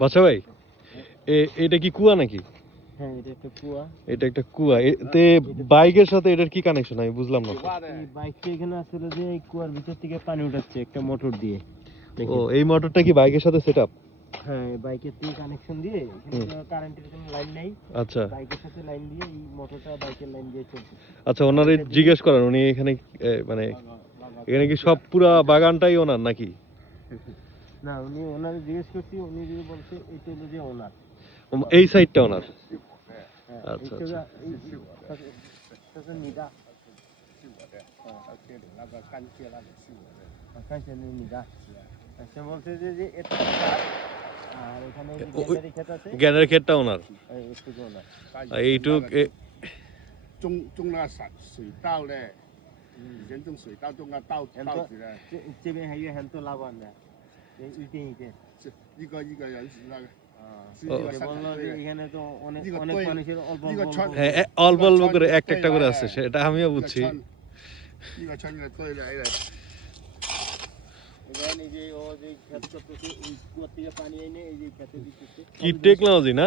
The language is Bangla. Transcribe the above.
বাচ্চা ভাই, এটা কি কুয়া নাকি? হ্যাঁ, এটা একটা কুয়া। এটা একটা কুয়া। এতে বাইকের সাথে এটার কি কানেকশন আমি বুঝলাম না। এই বাইকটা এখানে আসলে যে এই কুয়ার ভিতর থেকে পানি উঠাচ্ছে একটা মোটর দিয়ে। ও, এই মোটরটা কি বাইকের সাথে সেটআপ? হ্যাঁ, বাইকের থেকে কানেকশন দিয়ে এখানে তো কারেন্টের কোনো লাইন নাই। আচ্ছা বাইকের সাথে লাইন দিয়ে এই মোটরটা বাইকের লাইন দিয়ে চলছে। আচ্ছা, ওনারে জিজ্ঞেস করেন উনি এখানে মানে এখানে কি সব পুরা বাগানটাই ওনার নাকি? না, উনি ওনারে জিজ্ঞেস করছি, উনি যদি বলছে এটা হলো যে ওনার। এই সাইডটা ওনার। হ্যাঁ, আচ্ছা এইটা আচ্ছা।这是你的，看起来你的。সে বলছে যে এটা তার, আর এখানে যে গ্যালারি ক্ষেত আছে, গ্যানের ক্ষেতটা ওনার। এইটুকু ওনার। এইটুক 种那个水稻嘞，以前种水稻种个稻子嘞，这边还有很多老板的，一点一点。是一个人是那个。বললো যে এখানে তো অনেক অনেক মানুষের অল্প অল্প অল্প করে একটা একটা করে আছে, সেটা আমিও বুঝছি। কি টেকনোলজি না?